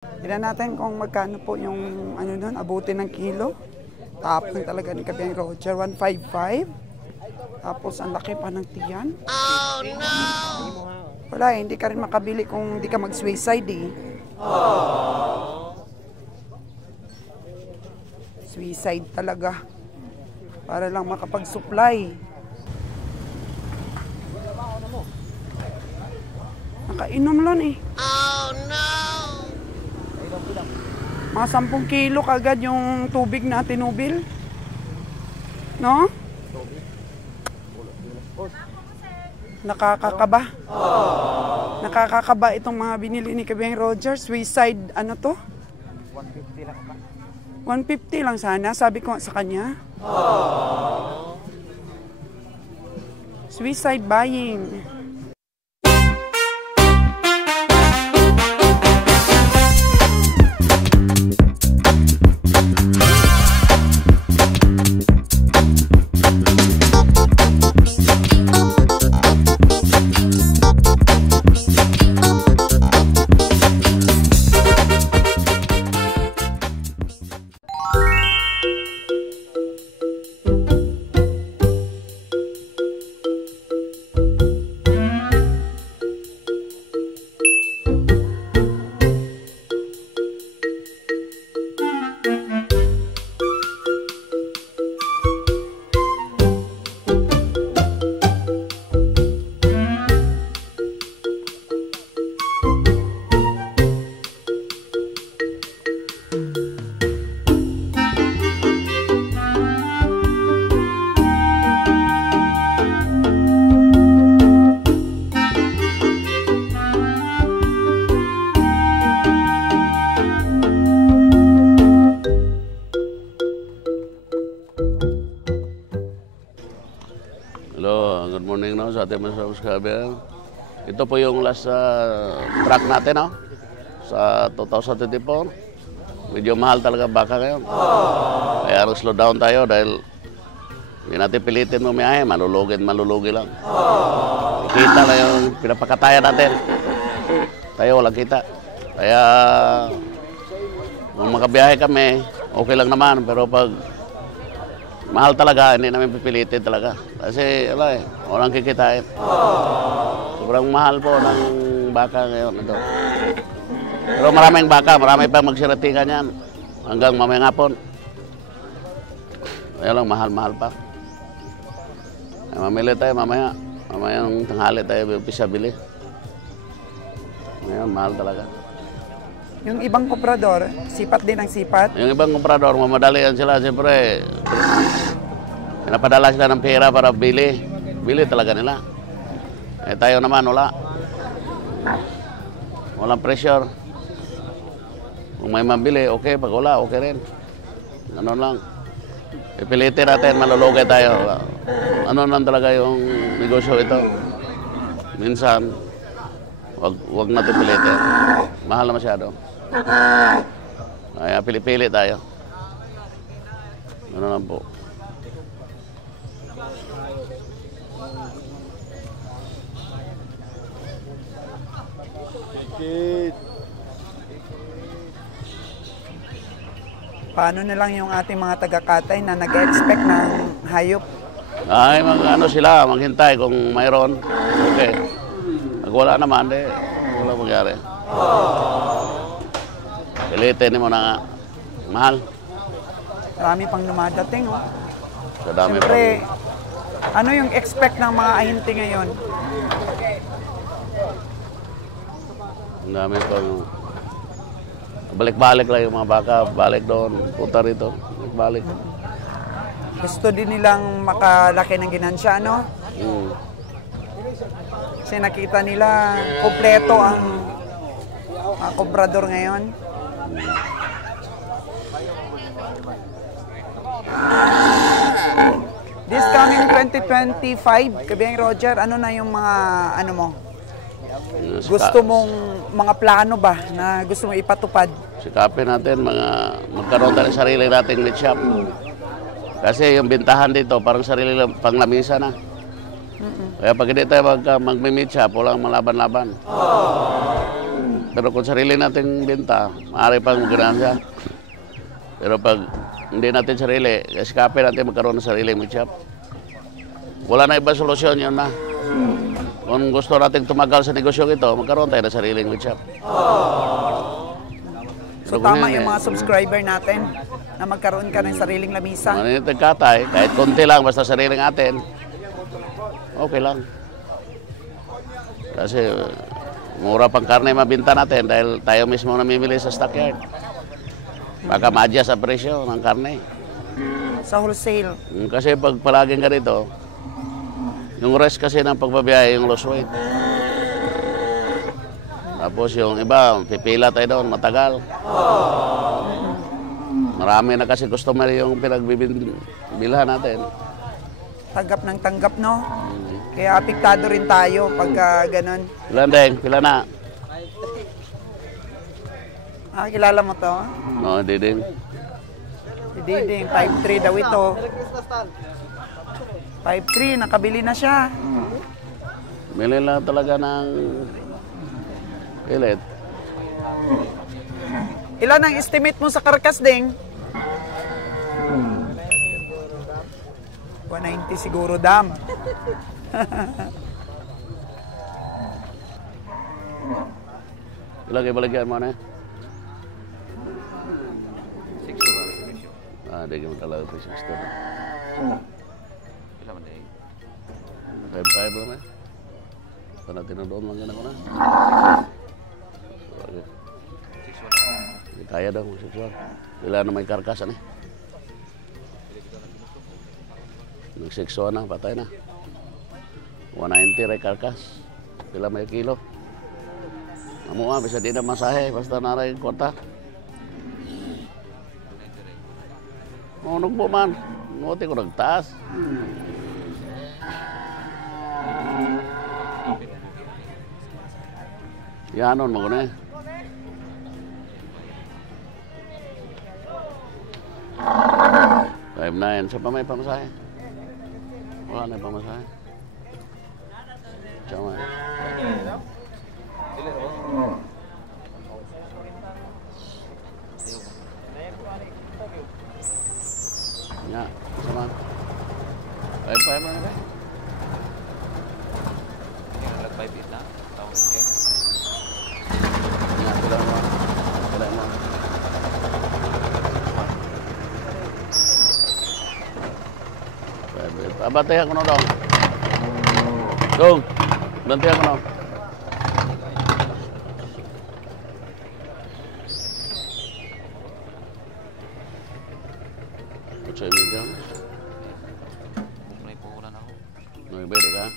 Tignan natin kung magkano po yung ano doon, abutin ng kilo. Tapos talaga ni Kabeng Roger, 155. Tapos ang laki pa ng tiyan. Oh no! Wala hindi ka rin makabili kung hindi ka mag-suicide eh. Suicide talaga. Para lang makapag-supply. Nakainom lang eh. Oh no! Mga 10 kilo kagad yung tubig na tinubil. No? Nakakakaba. Nakakakaba itong mga binili ni Kabeng Roger. Suicide, ano to? 150 lang ba? 150 lang sana, sabi ko sa kanya. Suicide buying. Hello, good morning no, sa ating mga subscriber. Ito po yung last track natin no, sa 2024. Medyo mahal talaga baka ngayon. Kaya slow down tayo dahil hindi natin pilitin bumiyahe, malulugi lang. Kita lang yung pinapakataya natin. Tayo walang kita. Kaya kung makabiyahe kami, okay lang naman. Pero pag mahal talaga, hindi namin pipilitin talaga. Kasi wala eh, walang kikitain. Sobrang mahal po ng baka ngayon. Ito. Pero maraming baka, marami pa magsiratingan yan. Hanggang mamayang hapon. Kaya lang, mahal-mahal pa. Ay, mamili tayo mamaya. Mamayang tanghali tayo pisabili. Ngayon, mahal talaga. Yung ibang komprador, sipat din ang sipat. Yung ibang komprador, mamadali yan sila. Siyempre, pinapadala sila ng pera para bili. Bili talaga nila. Eh tayo naman, wala. Walang pressure. Kung may mabili, okay. Pag wala, okay rin. Ano lang. Ipilitin natin, malulugay tayo. Ano lang talaga yung negosyo ito. Minsan, wag natin pilitin. Mahal na masyado. Kaya pili-pili tayo. Ano lang po. Paano na lang yung ating mga taga-Katay na nag-expect ng hayop? Ay, ano sila, maghintay kung mayroon. Okay. Pag wala naman, wala mangyari. Pilitin mo na nga. Mahal. Marami pang lumadating, oh. Sa dami Siyempre, ano yung expect ng mga ahinti ngayon? Ang dami pang balik-balik lang yung mga baka, balik doon, punta rito, balik. Gusto din nilang makalaki ng ginansya, no? Kasi nakita nila kompleto ang mga komprador ngayon. This coming 2025, Kabeng Roger, ano na yung mga ano mo? Gusto mong mga plano ba na gusto mo ipatupad? Sikapin natin magkaroon tayo ng sarili nating meat shop. Kasi yung bintahan dito parang sarili panglamisa na. Kaya pag hindi tayo mag-meat shop, walang malaban-laban. Pero kung sarili nating benta, maaari pang ganansya. Pero pag hindi natin sarili, kasi kape natin magkaroon ng sarili meat shop. Wala na ibang solusyon, yun na. Kung gusto nating tumagal sa negosyo ito, magkaroon tayo ng sariling meat shop. So tama yung mga subscriber natin na magkaroon ka ng sariling lamisa. Manitag katay, kahit konti lang, basta sariling atin, okay lang. Kasi mura pang karne mabinta natin dahil tayo mismo namimili sa stockyard. Baka ma-adjust sa presyo ng karne. Sa wholesale. Kasi pag palaging ganito, yung rest kasi ng pagbabiyahe, yung loss weight. Tapos yung iba, pipila tayo doon, matagal. Marami na kasi customer yung pinagbibilhan natin. Tanggap ng tanggap, no? Kaya apektado rin tayo pagka ganun. Pila deng, pila na. Kilala mo to? No, hindi din. Si Diding, 5'3 daw ito. 5'3, nakabili na siya. Bili lang talaga ng pilit. Ilan ang estimate mo sa karkas, Ding? 190 siguro, Dam. Ilang ibalagyan mo na? 6 to ba? Di ka talaga pa 6 to. Pila man day? 5-5 lang eh. Kung natin na doon, lang ko na. Okay. 6-1. Hindi kaya daw, 6-1. Wala na may karkasan eh. Nag-6-1 na, patay na. 190 ray karkas. Pila may kilo. Amo bisa di na masahe, basta naray kwarta. Unog po man. Nguti ko nagtaas. Yanon mo ko na eh. Five nine. Sa pa may pamasahe? Wala na pamasahe. Tama. Ya, sama. Five mana ba? Yung nag-5 feet na? Tawag ko. Ya, pila mo. Pila mo. Abantay ako na daw. Dong, bantay ako na. Sa media. May puhulan ako. May bede ka?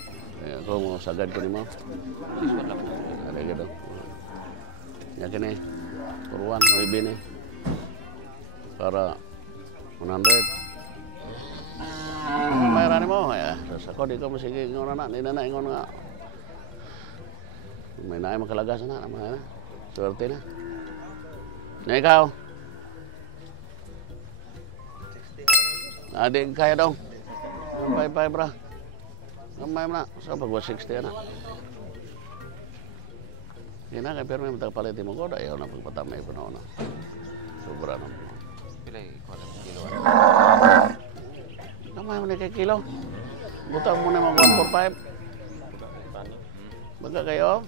Ako mo sagad ko ni mo. 6-1 lang po. Ada gitu. Yakin eh. Puruan, may bini. Para 100. Mayroon mo. Terus ako di ko masige ingon na. Hindi na ingon nga. May naay makalagas na. Swerte na. Na ikaw? Adik kaya dong. Pay bra. Gamay mo na. Sa pag 160 na. Kina kay pero may matagpalit mo ko dayo na pagpatamay ko na. Sobra na. Pila yung kilo. Gamay mo na kay kilo. Butang mo na mga 145. Baga kayo?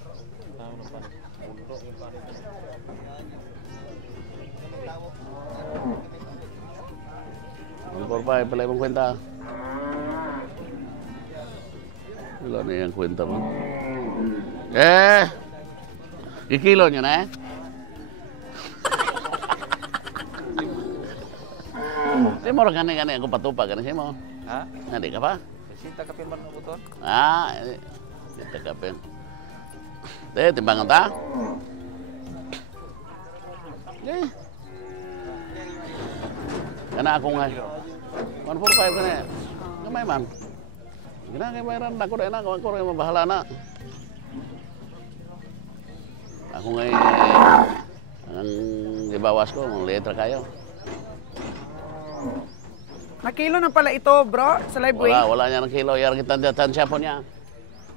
Korpay, pala ibang kwenta. Wala na yung kwenta mo. Ikilo nyo na eh. Di mo rin gani ako patupa gani siya mo. Ha? Hindi ka pa? Sinta kapin man ng buton? Hindi ka kapin. Timbangan ta? Kana ako nga. 145 ka na. Gamay man. Ginagay mayroon. Ako na ako. Ako rin mabahala na. Ako nga ang ibawas ko. Ang letra kayo. Nakilo na pala ito, bro, sa live weight. Wala niya ng kilo. Yarang kita tansya po niya.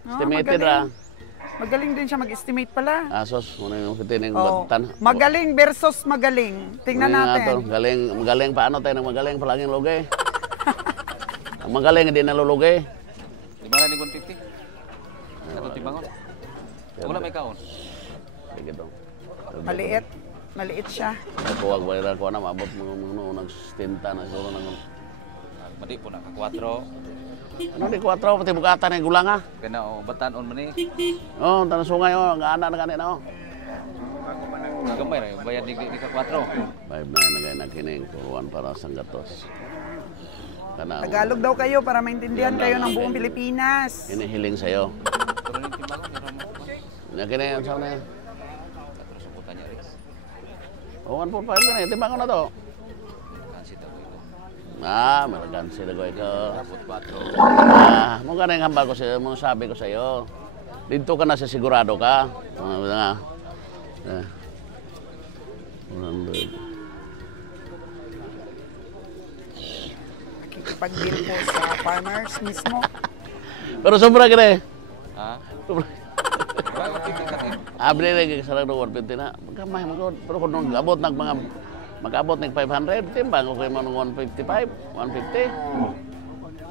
Estimated ra. Magaling din siya mag-estimate pala. Asos, muna yung fitining Oh, batan. magaling versus magaling. Tingnan natin. Magaling paano tayo ng magaling palaging lugay. Ang magaling hindi nalulugay. Di ba na ni 150? Katong timbangon. Wala may kaon. Sige dong. Maliit. Maliit siya. Kuwag ba ko na maabot mo nagstinta na siguro nang Madi po na ka 4. ano di 4 pati bukatan ng gulang ha. Kana o batanon man ni. Oh, tanang sungay oh, ang ana na kanina oh. Gamay ra bayad ni ka 4. 5 na nagay na kining kuruan para sa gatos. Kana Tagalog daw kayo para maintindihan kayo ng buong Pilipinas. inihiling sa'yo. Pero ning timbangon ra mo. Nakina yan sa na. Katong subutan niya ris. Oh, 145 ka na, timbangan na to. Kansi ta ko ito. Malagan sila ko ikaw. Tapos 4. Mong ganang hambal ko sa'yo, mong sabi ko sa'yo. Dito ka na sa sigurado ka. Nga. 100. Nakikipag-deal po sa farmers mismo. Pero sobra ka na eh. Ha? Sobra. Bago 50 ka rin. Abri lagi sa lang 150 na. Magkamay magod. Pero kung nag-abot ng mga mag-abot ng 500, timbang ko kayo mga 155, 150.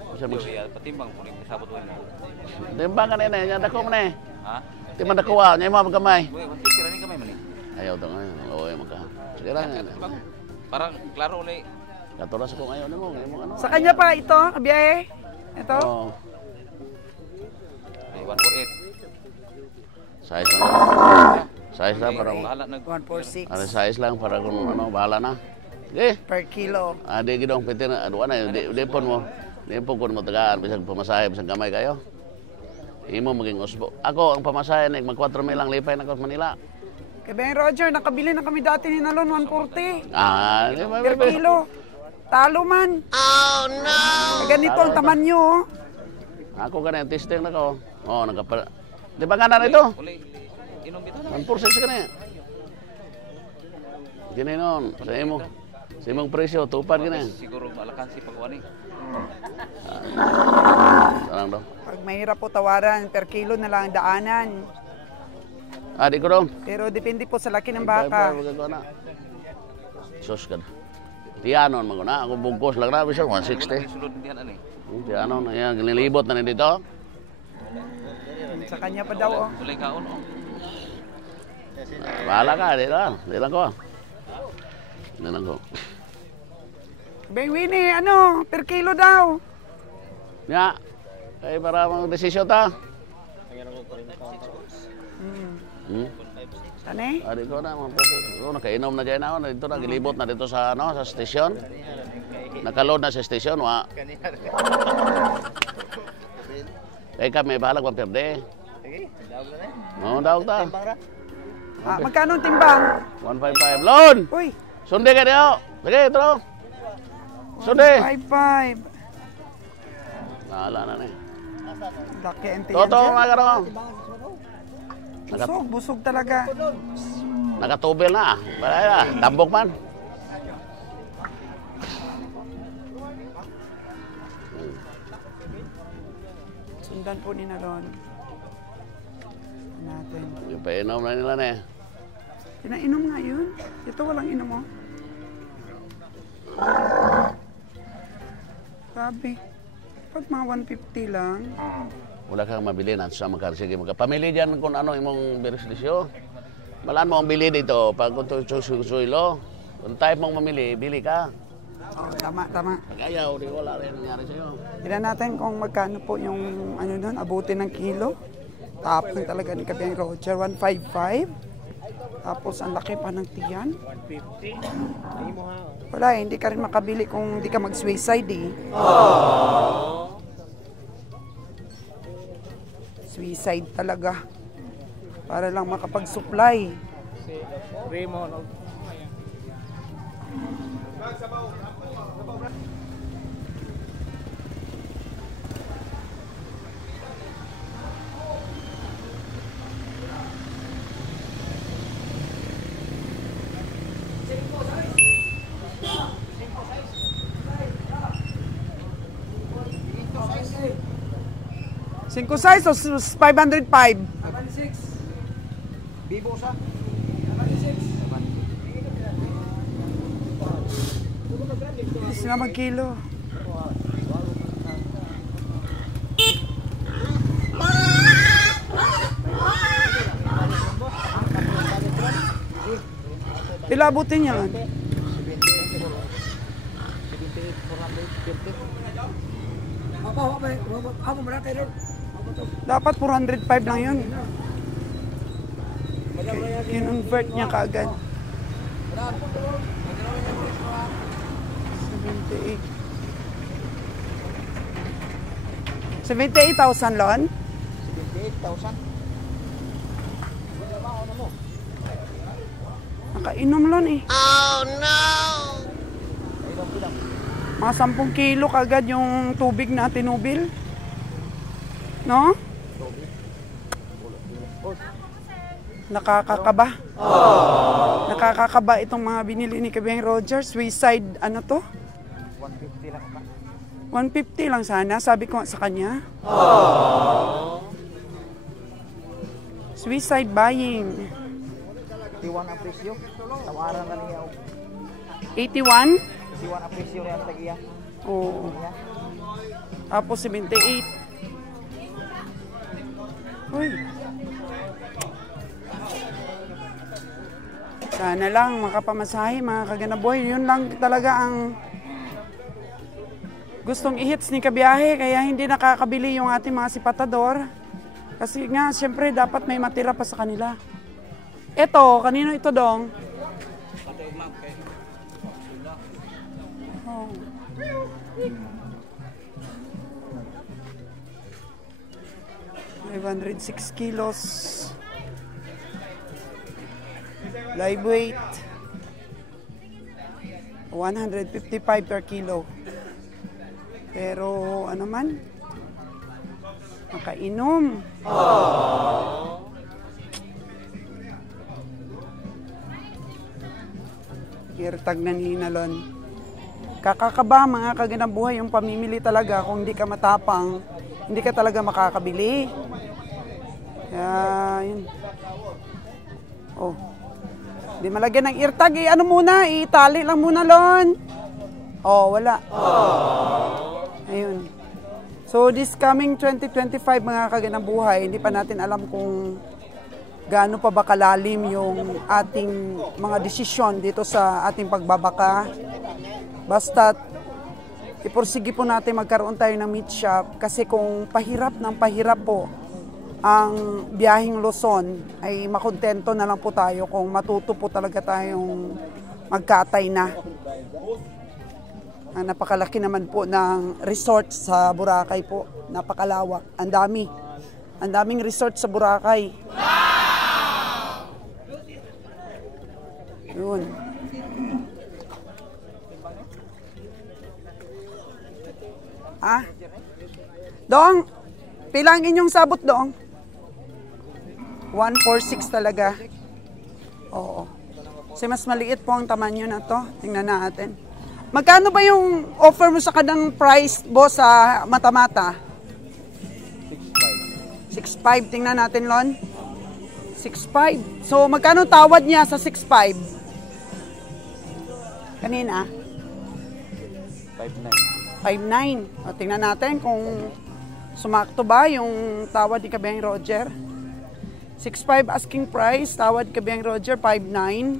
Kasi mag Patimbang po ni sabot mo. timbang ka na yan, yan dako mo na eh. Ha? Timbang dako niya mo magkamay. Uy, 150 ra ni kamay man ni. Ayaw to ngayon. Oo, magka. Sige lang. Parang klaro ulit. Katulas ko ngayon mo, ano. Sa kanya pa ito, kabiyahe. Ito. Oo. Ay, 148. Size lang. Size lang para Bahala nag 146 ano size lang para kung ano bahala na. Sige. per kilo. Di gidong pitin ano na di pon mo. Di pon kun mo tagaan bisag pamasahe bisag gamay kayo. Imo maging usbo. Ako ang pamasahe nig mag 4 mil lang lipay na ko sa Manila. Kabiyahe Roger, nakabili na kami dati ni Nalon 140 Di ba? per kilo. Talo man. Oh no! Ganito ang taman nyo. Oh. Ako ganyan testing na ko. Oh, nagapa. Di ba nga na ito? uli inom bitaw na. 146 ka na. Gini nun, sa imong presyo, tupad ka na. Siguro malakansi pagwani. Sarang daw. Pag mahirap po tawaran, per kilo na lang ang daanan. Di ko dong. Pero depende po sa laki ng baka. Sus ka na. Tiyanon mo na. Ako bugkos lang na. Bisa 160. Sulod diyan ani. Tiyanon na yan. Nilibot na dito. Sa kanya pa daw. Oh. Ulay kaon oh. Bahala ka. Di lang ko. Di lang ko. Beng Winnie, ano? Per kilo daw. Nga. Kaya para mga desisyon ta. Tane? Di ko na. Nakainom na dyan ako. Dito na. Gilibot na dito sa station. Nakaload na sa station. Kaya kami, bahala kong perde. Sige, daog na na. Oo, daog ta. Magkano ang timbang? 155. Loan! Uy, Sunday ka niyo. Sige, ito. Sunday. 155. Bahala na na. Laki ang tiyan Toto, dyan. mga karo. Busog talaga. Nakatubel na. Balaya, tambok man. Sundan po ni Nalon. Natin. Yung painom na nila na eh. Pinainom nga yun. Ito walang inom mo. Sabi. Ba't mga 150 lang? Wala kang mabili na sa mga sige magkapamili dyan kung ano imong beneficio. Malaan mo ang bili dito pag kung suilo. Kung type mong mamili, bili ka. Oh, tama. Ayaw, di wala rin nangyari sa'yo. Tignan natin kung magkano po yung ano nun, abutin ng kilo. Tapos talaga ni Kabiyang Roger, 155. Tapos ang laki pa ng tiyan. 150. Wala hindi ka rin makabili kung hindi ka mag-suicide eh. Suicide talaga. Para lang makapag-supply. Raymond. Cinco size o 505? 506. Bilis na mag-kilo. Ilabutin yan. Dapat 405 lang yun. Kinonvert niya kaagad. 78,000 lon? 78,000. Nakainom lon eh. Oh no! Mga 10 kilo kagad yung tubig na tinubil. No? Nakakakaba. Nakakakaba itong mga binili ni Kabeng Roger. Suicide, ano to? 150 lang pa. 150 lang sana, sabi ko sa kanya. Suicide buying. 81 ang presyo. Tawaran na niya. 81? 81 ang presyo niya sa tagiya. Oo. Tapos 78. Uy. Sana lang makapamasahe mga kaganaboy. Yun lang talaga ang gustong i-hits ni Kabiyahe. Kaya hindi nakakabili yung ating mga sipatador. Kasi nga, siyempre, dapat may matira pa sa kanila. Ito, kanino ito dong? Oh. $506 kilos. Live weight. 155 per kilo. Pero ano man? Makainom. Irtag na ni Hinalon. Kakakaba mga kaganabuhay yung pamimili talaga. Kung hindi ka matapang, hindi ka talaga makakabili. Kaya, yun. Oh. Hindi malagyan ng eartag. Ano muna? Itali lang muna, Lon. Oh, wala. Ayun. So, this coming 2025, mga kaganabuhay, hindi pa natin alam kung gaano pa ba kalalim yung ating mga desisyon dito sa ating pagbabaka. Basta, ipursige po natin magkaroon tayo ng meat shop kasi kung pahirap ng pahirap po ang biyaheng Luzon, ay makontento na lang po tayo kung matuto po talaga tayong magkatay na. Ang napakalaki naman po ng resort sa Boracay po. Napakalawak. Ang dami. Ang daming resort sa Boracay. Yun. Ah? Dong, pilang inyong sabot, Dong? 146 talaga. Oo. Kasi mas maliit po ang tamanyo na to. Tingnan natin. Magkano ba yung offer mo sa kadang price, boss, sa mata-mata? 6.5. Tingnan natin, Lon. 6.5. So, magkano tawad niya sa 6.5? Kanina? 5.9. O, tingnan natin kung sumakto ba yung tawad ni Kabeng Roger. 6.5 asking price, tawad Kabeng Roger, 5.9.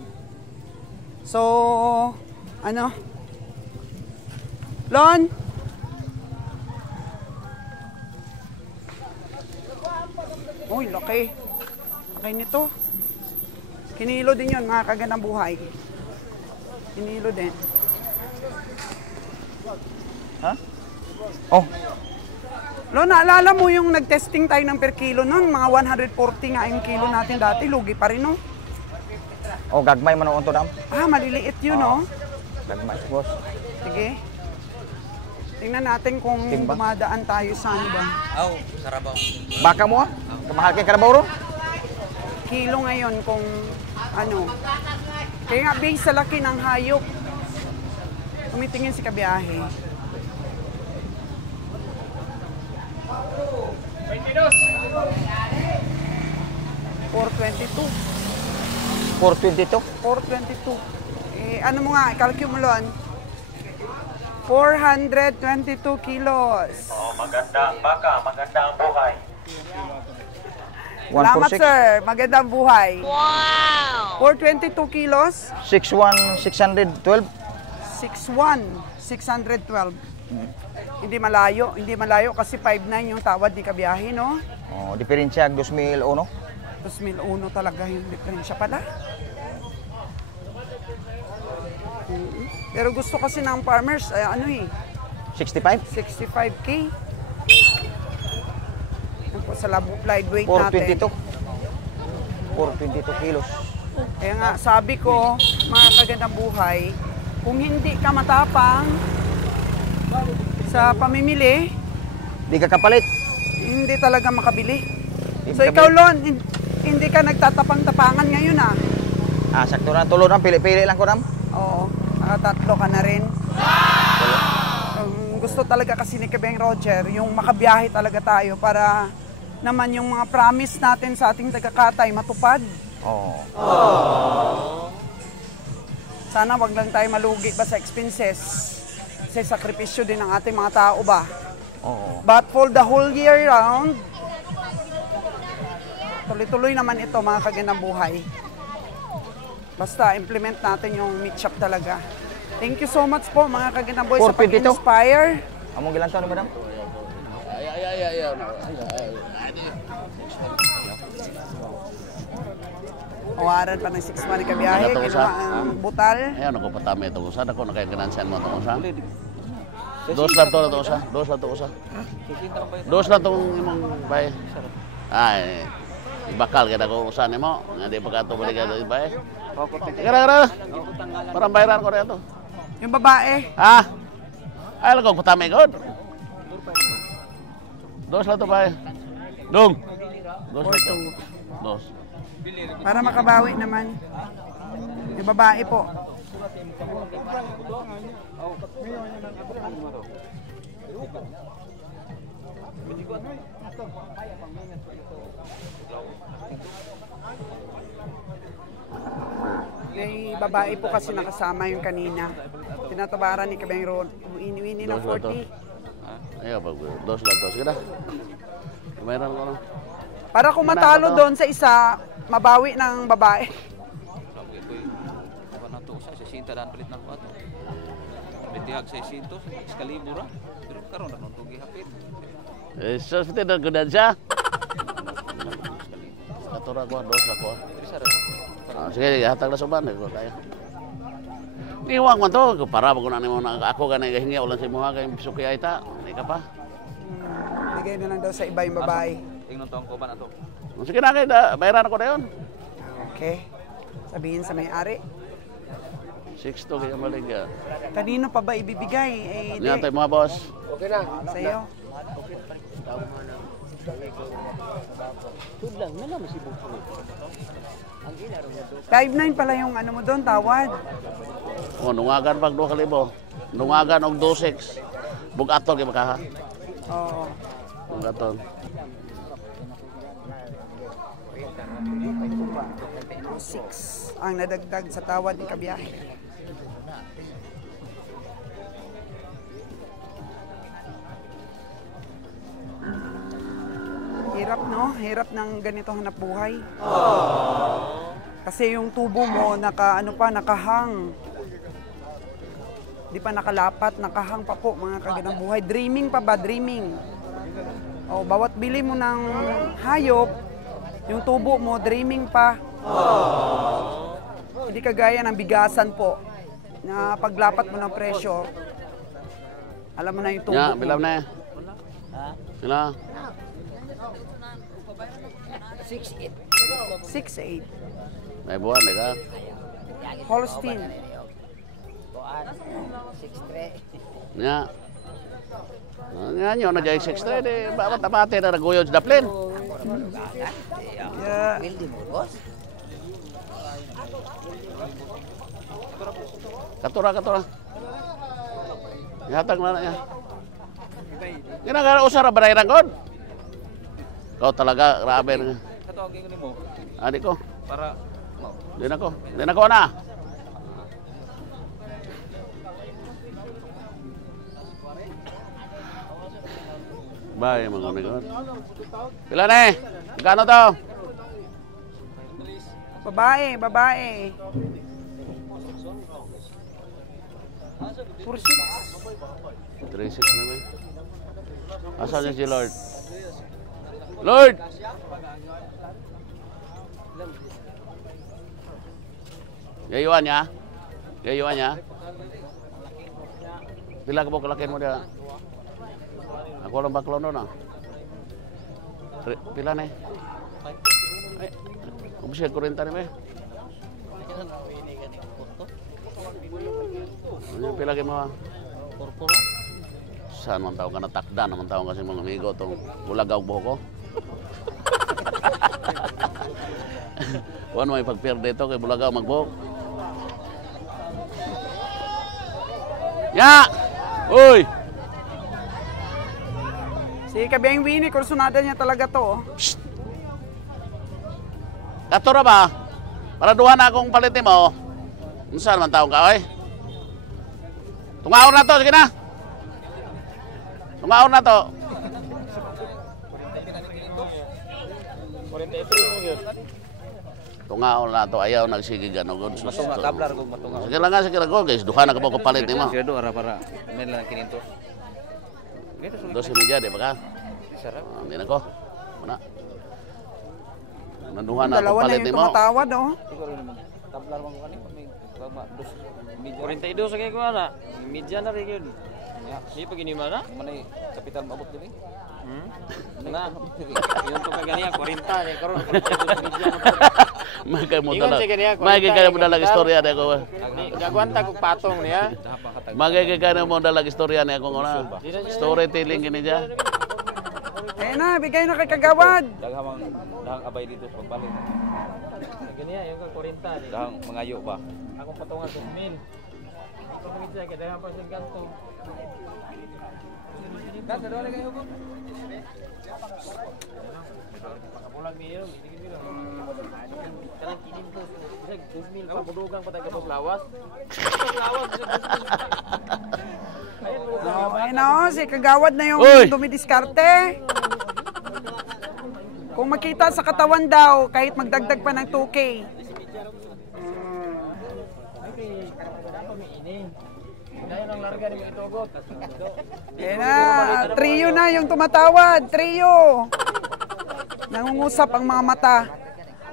So, ano? Lon? Uy, laki. Laki nito. Kinilo din yun, mga kaganang buhay. Kinilo din. Ha? Oh. Lo, naalala mo yung nag-testing tayo ng per kilo nun? Mga 140 nga yung kilo natin dati. Lugi pa rin, no? Oh, gagmay man ang unto dam. Ah, maliliit yun, no? Gagmay, boss. Sige. Tingnan natin kung Timba. dumadaan tayo sa ano ba. Karabaw. Baka mo ah? Kamahal kay Karabaw ron? Kilo ngayon kung ano. Kaya nga, base sa laki ng hayop. Tumitingin si Kabiyahe. 422. 422. 422. Eh, ano mo nga, calculate mo lang. 422 kilos. Oh, maganda ang baka, maganda ang buhay. Salamat 146. sir, magandang buhay. Wow! 422 kilos, 61, 612. 61, 612. Hindi malayo kasi 5'9 yung tawad ni kabiyahe, no? Oh, diferensya 2001. 2001 talaga yung diferensya pala. Pero gusto kasi ng farmers, 65. 65K. Yan po sa live weight natin. 422. 422 kilos. Kaya nga, sabi ko, mga kagandang buhay, kung hindi ka matapang sa pamimili, Di ka kapalit. hindi talaga makabili. Hindi So makabili. ikaw, Lon, hindi ka nagtatapang-tapangan ngayon, Sakto na. Tulo na. Pili-pili lang ko na. Oo, nakatatlo ka na rin. Gusto talaga kasi ni Kabeng Roger, yung makabiyahe talaga tayo para naman yung mga promise natin sa ating tagakatay matupad. Oo. Sana wag lang tayo malugi ba sa expenses. Kasi sakripisyo din ng ating mga tao ba. Oo. But for the whole year round, tuloy-tuloy naman ito mga kagandang buhay. Basta implement natin yung meat shop talaga. Thank you so much po mga kagandang buhay sa 452. pag-inspire. Among gilang taon ni madam? Ay. Awaran pa ng 6 money kabiyahe, Ano to, ginawa sa? ang butal. Ayan, ako patami itong usa. Ako nakaiganansiyan mo itong usa. Dos lang to na itong usa. Dos lang itong usa. Dos lang itong imong bay. Ay, bakal kita ko usa ni mo. Nga di pa ka ito balik ka ito bay. Gara-gara. Parang bayaran ko na ito. Yung babae, Ha? Ay, lang kong patami ko. Dos lang ito bay. Dong. Dos lang ito. Dos. para makabawi naman. Yung babae po. May babae po kasi nakasama yung kanina. Tinatabaran ni Kabeng Road. Iniwini ng Dos lang to. 40. Ayaw, pag dos lang to. Sige na. Mayroon ko na. Para kung matalo doon sa isa, mabawi ng babae. Apa na to sa 60 daan palit na ko ato. Betihag 600, Excalibur. Pero karon na nung gihapit. Eh, so, pati na gudan siya. Katura ko, dos ako. Sige, hatag na suban. Tayo. Iwang man to, para ba ko na mo na ako ganay gahingi ulan sa mga kay suki ay ta. Hindi ka pa. Bigay na lang daw sa iba yung babae. Ingnon tong ko ba na to? Sige na kay bayaran ako na yun. Okay. Sabihin sa may-ari. 6 to kaya maligya. Kanino pa ba ibibigay? Eh, Yan tayo mga boss. sa'yo. Tudlang na naman si Bukso. 5'9 pala yung ano mo doon, tawad. O, nungagan pag 2,000. Nungagan og 2,600. Bugatol kay makaha. Oo. Bugatol. Six ang nadagdag sa tawad ni kabiyahe. Hirap, no? Hirap ng ganito hanap buhay. Kasi yung tubo mo nakahang. Di pa nakalapat, nakahang pa po mga kagandang buhay. Dreaming pa ba? Dreaming. O, bawat bili mo ng hayop, yung tubo mo, dreaming pa. Hindi kagaya ng bigasan po, na paglapat mo ng presyo, alam mo na yung tubo Ya, mo. bilam na. Sila. 6'8". May buwan, di ka? Holstein. Nya. Nga nyo, na-jay 6'3", di babat napate na naguyod sa daplin. Yeah. Katura. Ihatag na niya. Ginagara usara ba na god? Kau talaga, grabe na. Katawagin ko nimo Adik ko. para Din ako na. Bye, mga amigo. Pila na eh? Magkano to? Babae, babae. Pursi. 3-6 naman. Asan niya si Lord? Lord! Gayuan niya? Gayuan niya? Pila ka po kalakin mo dia? Ako lang baklaw doon ah. Pila na eh? Ay, kumusya ko rin tayo eh. Pila kayo mo ah? Saan man tao ka natakda naman tao kasi mga amigo itong bulagaw buho ko. Kuan may pagperde ito kay bulagaw magbuhok. Ya! Uy! Si Kabiyang Winnie, kursunada niya talaga to. Psst! Katura ba? Para duha na akong palitin mo. Saan man taong ka, oy? Tungaon na to, sige na! Tungaon na to. Tungaon na to, ayaw nagsigig ano. Matunga, tablar kung matunga. Sige lang nga, sige lang ko, guys. Duha na ka po kapalit mo. Sige do, para may lang kininto. Dos media, di ba ka? Sarap. Hindi na ko. Mana? Nanduha na Dalawa akong na palit yung mo. tumatawad, oh. Siguro naman. Tablar mo kanina may dos media. 42 sa kay ko ana. Media na rin yun. Di pa gini mana? Manay kapital maabot dili. Na. Yung to kaganiya 40 ni karon media. Magkay mo dalag istorya na ko. Gagwanta ko patong niya. Magkay mo dalag istorya na ko na. Storytelling gini dia. Eh na, bigay na kay Kagawad. Dahang abay dito sa pagpalit. Ganiya yung 40 ni. Dahang mangayo ba? Ako patungan 2,000. Ito media kay dahang pa sing kanto. Nasa doon kayo ko. Pakabulag niyo, bitigin niyo. Kanang kinin to, 2,000 pa budugang patay ka lawas. Lawas. Ay na, si Kagawad na yung Uy! dumidiskarte. Kung makita sa katawan daw, kahit magdagdag pa ng 2K. Eh na, trio na yung tumatawad, trio. Nangungusap ang mga mata.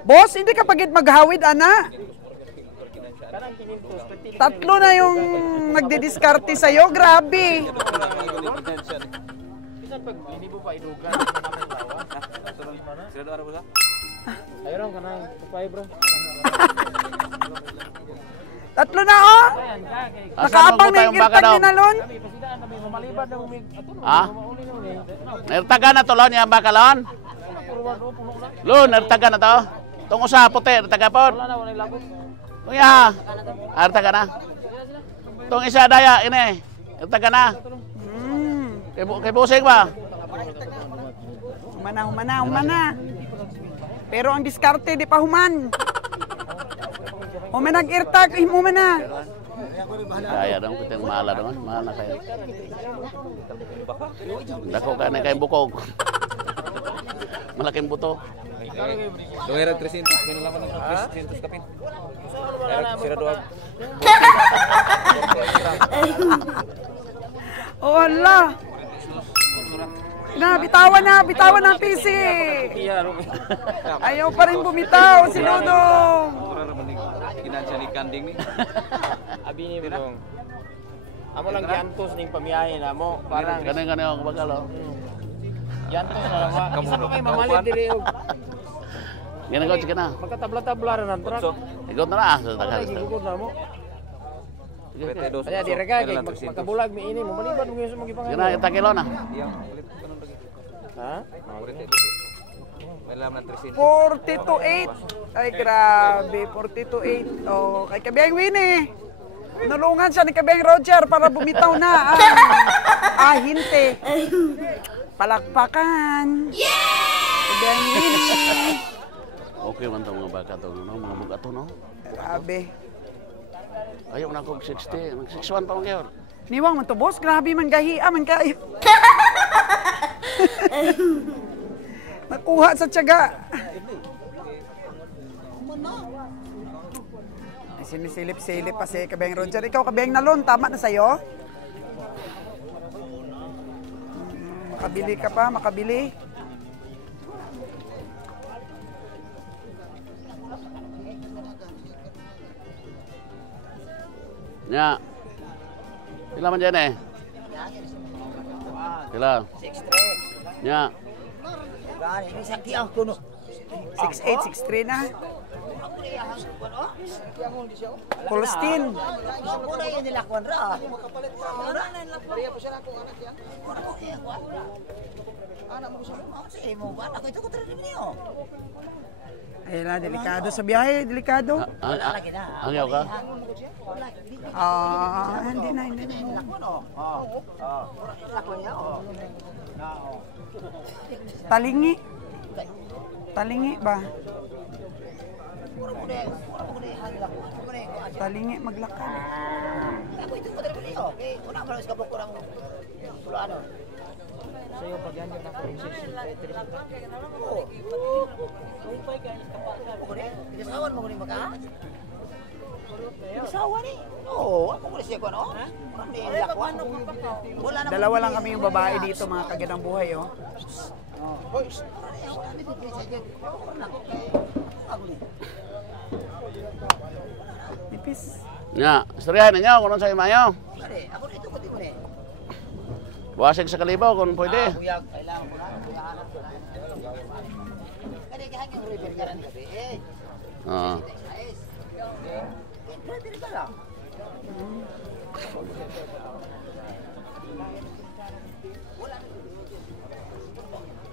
Boss, hindi ka pagit maghawid, ana. 3 na yung nagdidiskarte sa'yo, grabe. Pag hindi mo pa idugan, sila doon ba? Ayun ka na, kupay bro. 3 na, oh. Nakaabang na yung irtag ni Nalon. Ha? Nertaga na to lon yang bakalon. Lon, nertaga na to. Tungo sa puti, nertaga pod. Kuya, nertaga na. Tung isa daya ini, nertaga na. Kay busing ba? Humana. Pero ang diskarte di pa human. Human nag-irtag, mo na. Kaya dong, kita yang mahala dong, mahala kayo. Dako ka na kayong bukog. Malaking buto. Doon era 300, pinalaman ng 300 kapin. Sira doon. Oh, ala. Bitawan ang PC. Ayaw pa rin bumitaw, si Dodong. Kinansya ni Kanding ni. Abi ni Dodong. Amo lang giantos ning pamiyahe na mo. Parang Ganun ang bagalo. giantos na lang wa. Isa pa kay mamalit diri og Ganun ko, sige na. magkatabla-tabla ra ng truck. Ikot na na, sa tagal. Gigugod na mo. Pwede dos. Kaya dire ka kay magkabulag mi ini mo malibad mo sa mga Sige gipangan. na, itakilo na. Ha? May laman ng 300. 40-8. Ay, grabe. 40-8. Oh, kay Kabiyang Winnie. Nulungan siya ni Kabiyang Roger para bumitaw na ang ahinte. Palakpakan. Kabiyang Winnie. Okay man itong mga baka to, no? Mga buga to, no? Grabe. Ayaw na kong 60. Mag-61 pa mo kayo. Niwang man to, boss. Grabe man gahiya man kayo. Nakuha sa tiyaga. Sinisilip-silip pa si Kabeng Roger. Ikaw, Kabeng Nalon, tama na sa'yo? Makabili ka pa, makabili. Nya. Pila man dyan eh? Pila? 6'3". Nya. Gani, ini sakti ang kuno. 6'8", 6'3 na. Holstein. Ako na yun nilakwan ra. Ayun na, delikado sa biyahe, delikado. Angyaw ka? Hindi na, hindi na. Talingi. Talingi ba? Talingi maglakad. Sa'yo pag yan yung naka-insisyon kay Trisha. Isawan mo ni maka? Isawan ni? Oo, ako ko siya ko no? Dalawa lang kami yung babae dito, mga kagandang buhay, oh. Nipis. Nya. Istoryahan ninyo kung ano sa'yo mayo. Ako dito ko dito eh. Buwasig sa kalibaw kung pwede. Kuyag, kailangan ko na. Kaya kaya hanggang river ka rin gabi eh. Oo. River ka lang.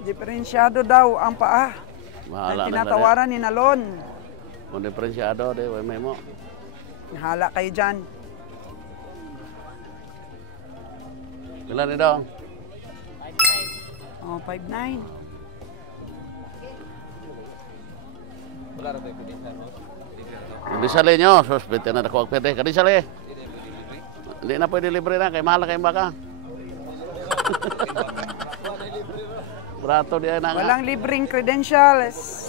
Diferensyado daw ang paa. Mahala Ang na tinatawaran ni Nalon. Kung diferensyado, di, may mo. Hala kayo dyan. Kailan ni daw? 5'9". Wala ra tayo pwede sa boss. Kadisali nyo, suspite na nakuha pwede. Kadisali. Hindi na pwede libre na, kay mahal kayong baka. Brato di na nga. Walang libreng credentials.